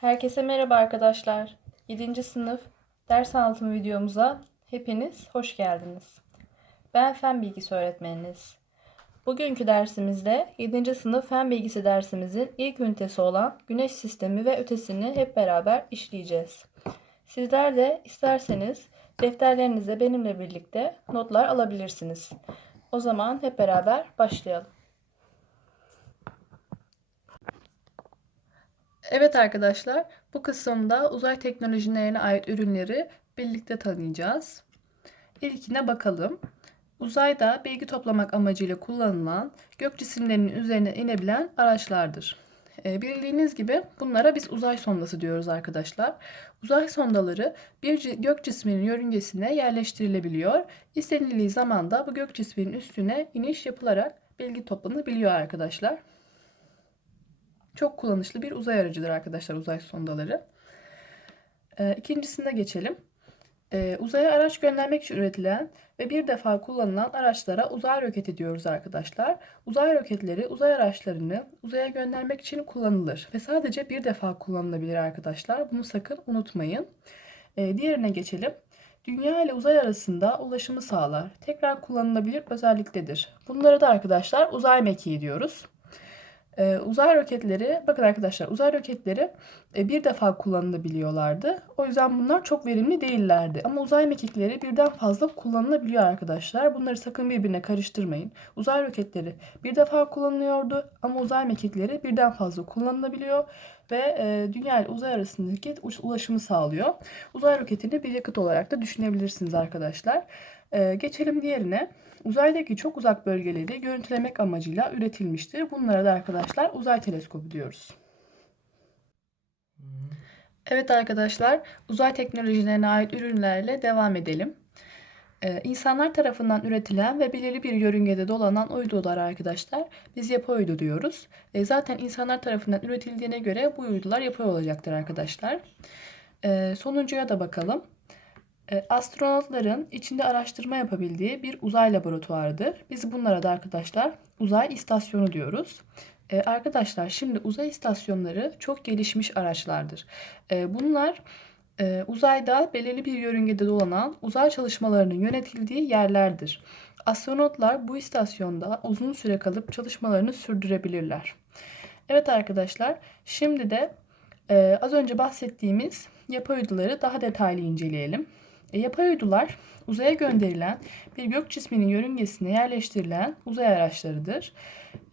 Herkese merhaba arkadaşlar. 7. sınıf ders anlatım videomuza hepiniz hoş geldiniz. Ben fen bilgisi öğretmeniniz. Bugünkü dersimizde 7. sınıf fen bilgisi dersimizin ilk ünitesi olan Güneş sistemi ve ötesini hep beraber işleyeceğiz. Sizler de isterseniz defterlerinize benimle birlikte notlar alabilirsiniz. O zaman hep beraber başlayalım. Evet arkadaşlar, bu kısımda uzay teknolojilerine ait ürünleri birlikte tanıyacağız. İlkine bakalım. Uzayda bilgi toplamak amacıyla kullanılan gök cisimlerinin üzerine inebilen araçlardır. E, bildiğiniz gibi bunlara biz uzay sondası diyoruz arkadaşlar. Uzay sondaları bir gök cisminin yörüngesine yerleştirilebiliyor. İstenildiği zaman da bu gök cisminin üstüne iniş yapılarak bilgi toplanabiliyor arkadaşlar. Çok kullanışlı bir uzay aracıdır arkadaşlar uzay sondaları. Ee, ikincisine geçelim. Ee, uzaya araç göndermek için üretilen ve bir defa kullanılan araçlara uzay roketi diyoruz arkadaşlar. Uzay roketleri uzay araçlarını uzaya göndermek için kullanılır ve sadece bir defa kullanılabilir arkadaşlar. Bunu sakın unutmayın. Ee, diğerine geçelim. Dünya ile uzay arasında ulaşımı sağlar. Tekrar kullanılabilir özelliktedir. Bunlara da arkadaşlar uzay mekiği diyoruz. Ee, uzay roketleri, bakın arkadaşlar uzay roketleri e, bir defa kullanılabiliyorlardı. O yüzden bunlar çok verimli değillerdi. Ama uzay mekikleri birden fazla kullanılabiliyor arkadaşlar. Bunları sakın birbirine karıştırmayın. Uzay roketleri bir defa kullanılıyordu ama uzay mekikleri birden fazla kullanılabiliyor ve e, dünya ile uzay arasındaki ulaşımı sağlıyor. Uzay roketini bir yakıt olarak da düşünebilirsiniz arkadaşlar. E, geçelim diğerine. Uzaydaki çok uzak bölgeleri görüntülemek amacıyla üretilmiştir. Bunlara da arkadaşlar uzay teleskobu diyoruz. Evet arkadaşlar, uzay teknolojilerine ait ürünlerle devam edelim. Ee, insanlar tarafından üretilen ve belirli bir yörüngede dolanan uydular arkadaşlar biz yapay uydu diyoruz. E, zaten insanlar tarafından üretildiğine göre bu uydular yapay olacaktır arkadaşlar. E, sonuncuya da bakalım. E, astronotların içinde araştırma yapabildiği bir uzay laboratuvarıdır. Biz bunlara da arkadaşlar uzay istasyonu diyoruz. E, arkadaşlar şimdi uzay istasyonları çok gelişmiş araçlardır. E, bunlar uzayda belirli bir yörüngede dolanan uzay çalışmalarının yönetildiği yerlerdir. Astronotlar bu istasyonda uzun süre kalıp çalışmalarını sürdürebilirler. Evet arkadaşlar şimdi de az önce bahsettiğimiz yapay uyduları daha detaylı inceleyelim. E, yapay uydular uzaya gönderilen bir gök cisminin yörüngesine yerleştirilen uzay araçlarıdır.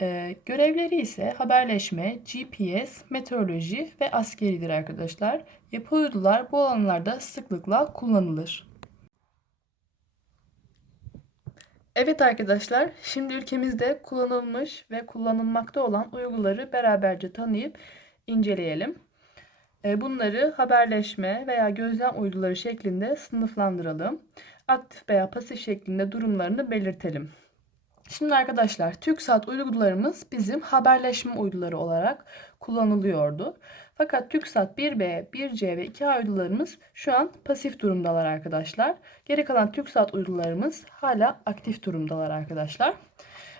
E, görevleri ise haberleşme, GPS, meteoroloji ve askeridir arkadaşlar. Yapay uydular bu alanlarda sıklıkla kullanılır. Evet arkadaşlar, şimdi ülkemizde kullanılmış ve kullanılmakta olan uyguları beraberce tanıyıp inceleyelim. E, bunları haberleşme veya gözlem uyduları şeklinde sınıflandıralım. Aktif veya pasif şeklinde durumlarını belirtelim. Şimdi arkadaşlar TürkSat uydularımız bizim haberleşme uyduları olarak kullanılıyordu. Fakat TürkSat 1B, 1C ve 2A uydularımız şu an pasif durumdalar arkadaşlar. Geri kalan TürkSat uydularımız hala aktif durumdalar arkadaşlar.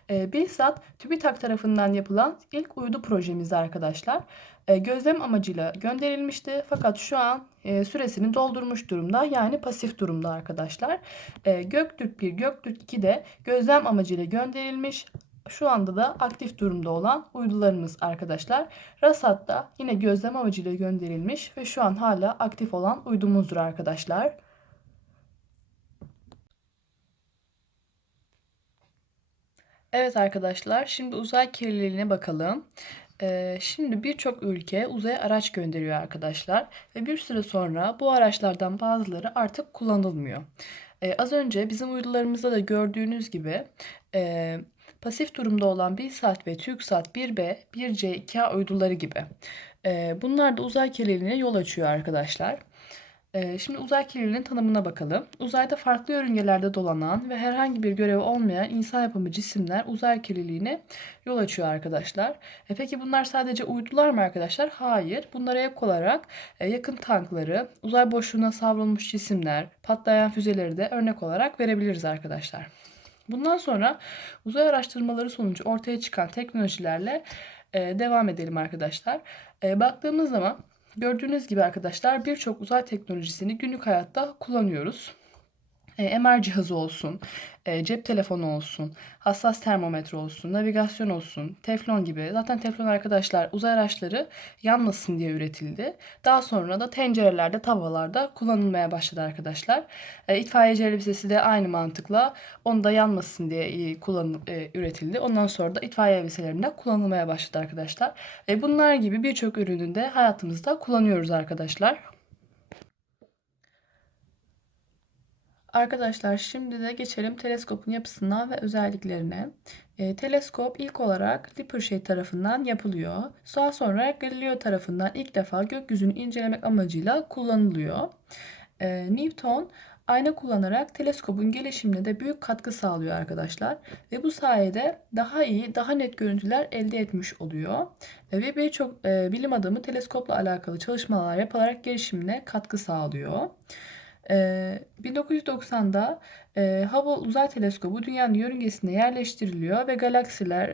E, BİLSAT TÜBİTAK tarafından yapılan ilk uydu projemizdi arkadaşlar. E, gözlem amacıyla gönderilmişti fakat şu an e, süresini doldurmuş durumda yani pasif durumda arkadaşlar. E, Göktürk 1, Göktürk 2 de gözlem amacıyla gönderilmiş şu anda da aktif durumda olan uydularımız arkadaşlar. Rasat da yine gözlem amacıyla gönderilmiş ve şu an hala aktif olan uydumuzdur arkadaşlar. Evet arkadaşlar, şimdi uzay kirliliğine bakalım. Ee, şimdi birçok ülke uzaya araç gönderiyor arkadaşlar ve bir süre sonra bu araçlardan bazıları artık kullanılmıyor. Ee, az önce bizim uydularımızda da gördüğünüz gibi e, pasif durumda olan BİLSAT ve TürkSat 1B, 1C, 2A uyduları gibi. E, bunlar da uzay kirliliğine yol açıyor arkadaşlar. Ee, şimdi uzay kirliliğinin tanımına bakalım. Uzayda farklı yörüngelerde dolanan ve herhangi bir görevi olmayan insan yapımı cisimler uzay kirliliğine yol açıyor arkadaşlar. E peki bunlar sadece uydular mı arkadaşlar? Hayır. Bunlara ek olarak e, yakın tankları, uzay boşluğuna savrulmuş cisimler, patlayan füzeleri de örnek olarak verebiliriz arkadaşlar. Bundan sonra uzay araştırmaları sonucu ortaya çıkan teknolojilerle e, devam edelim arkadaşlar. E, baktığımız zaman Gördüğünüz gibi arkadaşlar birçok uzay teknolojisini günlük hayatta kullanıyoruz. E, MR cihazı olsun, e, cep telefonu olsun, hassas termometre olsun, navigasyon olsun, teflon gibi. Zaten teflon arkadaşlar uzay araçları yanmasın diye üretildi. Daha sonra da tencerelerde, tavalarda kullanılmaya başladı arkadaşlar. E, itfaiyeci elbisesi de aynı mantıkla onu da yanmasın diye kullan, üretildi. Ondan sonra da itfaiye elbiselerinde kullanılmaya başladı arkadaşlar. Bunlar gibi birçok ürünü de hayatımızda kullanıyoruz arkadaşlar. Arkadaşlar şimdi de geçelim teleskopun yapısına ve özelliklerine. E, teleskop ilk olarak Lippershey tarafından yapılıyor. Daha sonra Galileo tarafından ilk defa gökyüzünü incelemek amacıyla kullanılıyor. E, Newton ayna kullanarak teleskopun gelişimine de büyük katkı sağlıyor arkadaşlar. Ve bu sayede daha iyi, daha net görüntüler elde etmiş oluyor. E, ve birçok e, bilim adamı teleskopla alakalı çalışmalar yaparak gelişimine katkı sağlıyor. 1990'da Hubble Uzay Teleskobu dünyanın yörüngesine yerleştiriliyor ve galaksiler,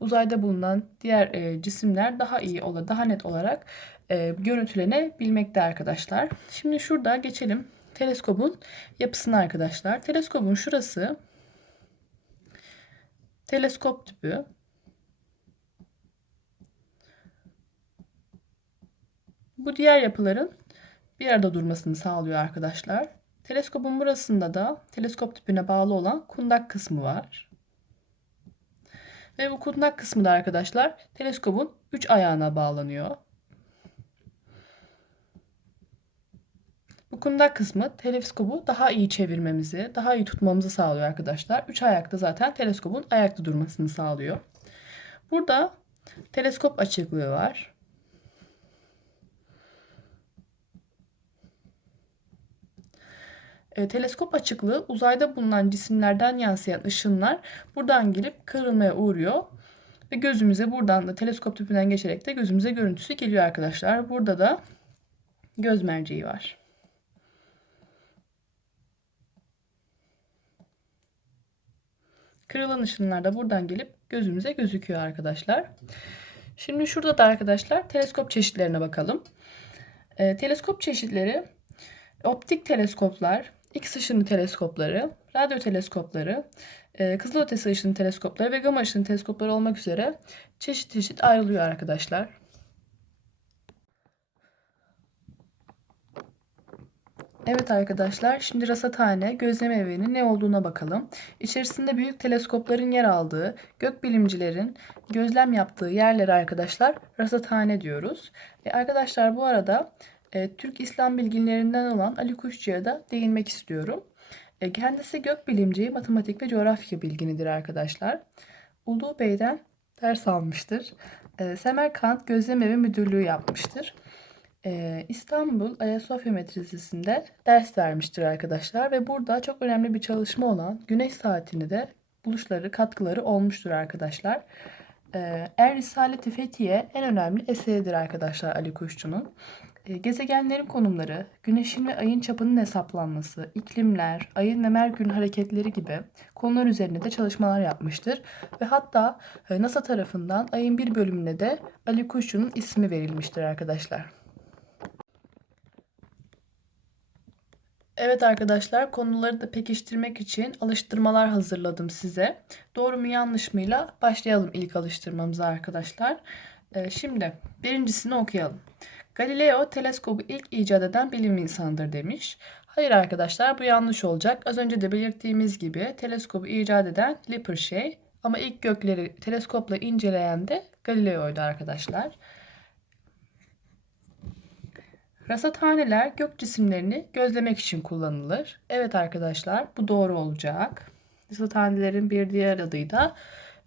uzayda bulunan diğer cisimler daha iyi, daha net olarak görüntülenebilmekte arkadaşlar. Şimdi şurada geçelim teleskobun yapısına arkadaşlar. Teleskobun şurası teleskop tüpü. Bu diğer yapıların bir arada durmasını sağlıyor arkadaşlar. Teleskopun burasında da teleskop tüpüne bağlı olan kundak kısmı var. Ve bu kundak kısmı da arkadaşlar teleskopun 3 ayağına bağlanıyor. Bu kundak kısmı teleskobu daha iyi çevirmemizi, daha iyi tutmamızı sağlıyor arkadaşlar. 3 ayakta zaten teleskopun ayakta durmasını sağlıyor. Burada teleskop açıklığı var. E, teleskop açıklığı uzayda bulunan cisimlerden yansıyan ışınlar buradan gelip kırılmaya uğruyor. Ve gözümüze buradan da teleskop tüpünden geçerek de gözümüze görüntüsü geliyor arkadaşlar. Burada da göz merceği var. Kırılan ışınlar da buradan gelip gözümüze gözüküyor arkadaşlar. Şimdi şurada da arkadaşlar teleskop çeşitlerine bakalım. E, teleskop çeşitleri optik teleskoplar, X ışını teleskopları, radyo teleskopları, e, kızılötesi ışını teleskopları ve gama ışını teleskopları olmak üzere çeşit çeşit ayrılıyor arkadaşlar. Evet arkadaşlar şimdi rasathane gözlem evinin ne olduğuna bakalım. İçerisinde büyük teleskopların yer aldığı, gökbilimcilerin gözlem yaptığı yerlere arkadaşlar rasathane diyoruz. E arkadaşlar bu arada e, Türk İslam bilginlerinden olan Ali Kuşçu'ya da değinmek istiyorum. E, kendisi gökbilimci, matematik ve coğrafya bilginidir arkadaşlar. Ulu Bey'den ders almıştır. E, Semerkant Gözlemevi Müdürlüğü yapmıştır. E, İstanbul Ayasofya Medresesi'nde ders vermiştir arkadaşlar. Ve burada çok önemli bir çalışma olan güneş saatini de buluşları, katkıları olmuştur arkadaşlar. E, Er Risalet-i Fethiye en önemli eseridir arkadaşlar Ali Kuşçu'nun. E, gezegenlerin konumları, güneşin ve ayın çapının hesaplanması, iklimler, ayın ve Merkür'ün hareketleri gibi konular üzerine de çalışmalar yapmıştır. Ve hatta e, NASA tarafından ayın bir bölümüne de Ali Kuşçu'nun ismi verilmiştir arkadaşlar. Evet arkadaşlar konuları da pekiştirmek için alıştırmalar hazırladım size. Doğru mu yanlış mıyla başlayalım ilk alıştırmamıza arkadaşlar. E, şimdi birincisini okuyalım. Galileo teleskobu ilk icat eden bilim insanıdır demiş. Hayır arkadaşlar bu yanlış olacak. Az önce de belirttiğimiz gibi teleskobu icat eden Lippershey ama ilk gökleri teleskopla inceleyen de Galileo'ydu arkadaşlar. Rasathaneler gök cisimlerini gözlemek için kullanılır. Evet arkadaşlar bu doğru olacak. Rasathanelerin bir diğer adı da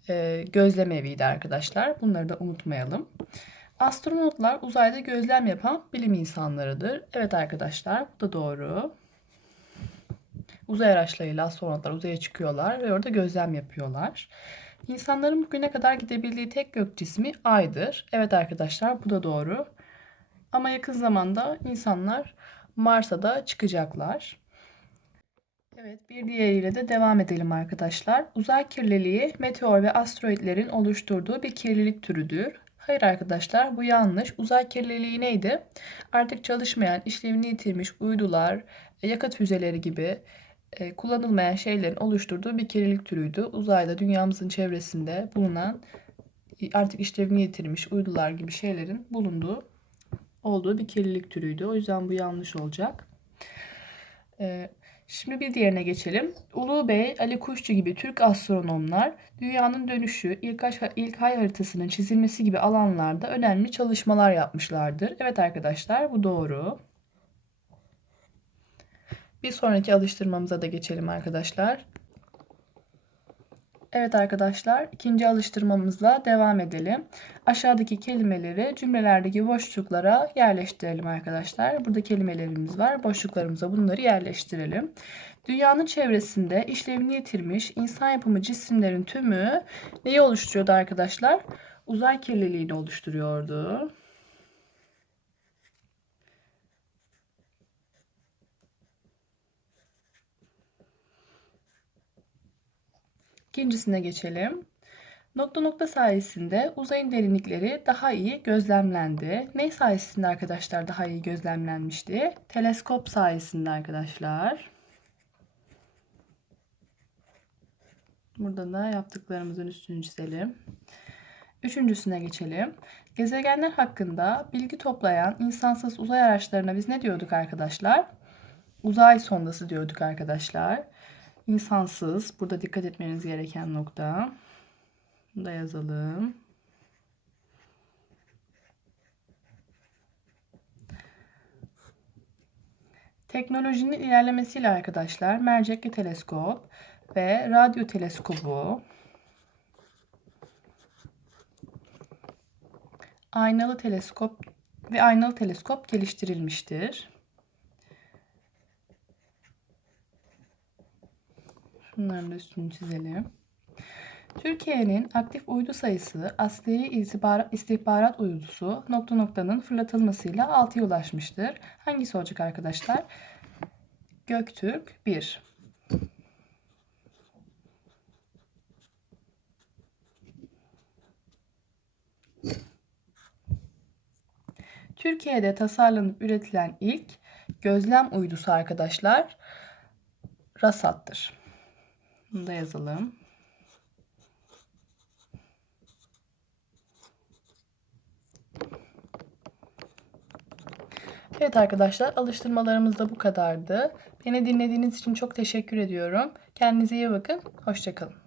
e, gözlem eviydi arkadaşlar. Bunları da unutmayalım. Astronotlar uzayda gözlem yapan bilim insanlarıdır. Evet arkadaşlar bu da doğru. Uzay araçlarıyla astronotlar uzaya çıkıyorlar ve orada gözlem yapıyorlar. İnsanların bugüne kadar gidebildiği tek gök cismi Ay'dır. Evet arkadaşlar bu da doğru. Ama yakın zamanda insanlar Mars'a da çıkacaklar. Evet bir diğeriyle de devam edelim arkadaşlar. Uzay kirliliği meteor ve asteroidlerin oluşturduğu bir kirlilik türüdür. Hayır arkadaşlar bu yanlış. Uzay kirliliği neydi? Artık çalışmayan, işlevini yitirmiş uydular, e, yakıt füzeleri gibi e, kullanılmayan şeylerin oluşturduğu bir kirlilik türüydü. Uzayda dünyamızın çevresinde bulunan artık işlevini yitirmiş uydular gibi şeylerin bulunduğu olduğu bir kirlilik türüydü. O yüzden bu yanlış olacak. Ee, Şimdi bir diğerine geçelim. Ulu Bey, Ali Kuşçu gibi Türk astronomlar dünyanın dönüşü, ilk ilk ay haritasının çizilmesi gibi alanlarda önemli çalışmalar yapmışlardır. Evet arkadaşlar bu doğru. Bir sonraki alıştırmamıza da geçelim arkadaşlar. Evet arkadaşlar, ikinci alıştırmamızla devam edelim. Aşağıdaki kelimeleri cümlelerdeki boşluklara yerleştirelim arkadaşlar. Burada kelimelerimiz var. Boşluklarımıza bunları yerleştirelim. Dünyanın çevresinde işlevini yitirmiş insan yapımı cisimlerin tümü neyi oluşturuyordu arkadaşlar? Uzay kirliliğini oluşturuyordu. İkincisine geçelim. Nokta nokta sayesinde uzayın derinlikleri daha iyi gözlemlendi. Ne sayesinde arkadaşlar daha iyi gözlemlenmişti? Teleskop sayesinde arkadaşlar. Burada da yaptıklarımızın üstünü çizelim. Üçüncüsüne geçelim. Gezegenler hakkında bilgi toplayan insansız uzay araçlarına biz ne diyorduk arkadaşlar? Uzay sondası diyorduk arkadaşlar. İnsansız. Burada dikkat etmeniz gereken nokta. Bunu da yazalım. Teknolojinin ilerlemesiyle arkadaşlar mercekli teleskop ve radyo teleskobu aynalı teleskop ve aynalı teleskop geliştirilmiştir. Şunların da üstünü çizelim. Türkiye'nin aktif uydu sayısı askeri istihbarat uydusu nokta noktanın fırlatılmasıyla 6'ya ulaşmıştır. Hangisi olacak arkadaşlar? Göktürk 1. Türkiye'de tasarlanıp üretilen ilk gözlem uydusu arkadaşlar RASAT'tır. Bunu da yazalım. Evet arkadaşlar alıştırmalarımız da bu kadardı. Beni dinlediğiniz için çok teşekkür ediyorum. Kendinize iyi bakın. Hoşçakalın.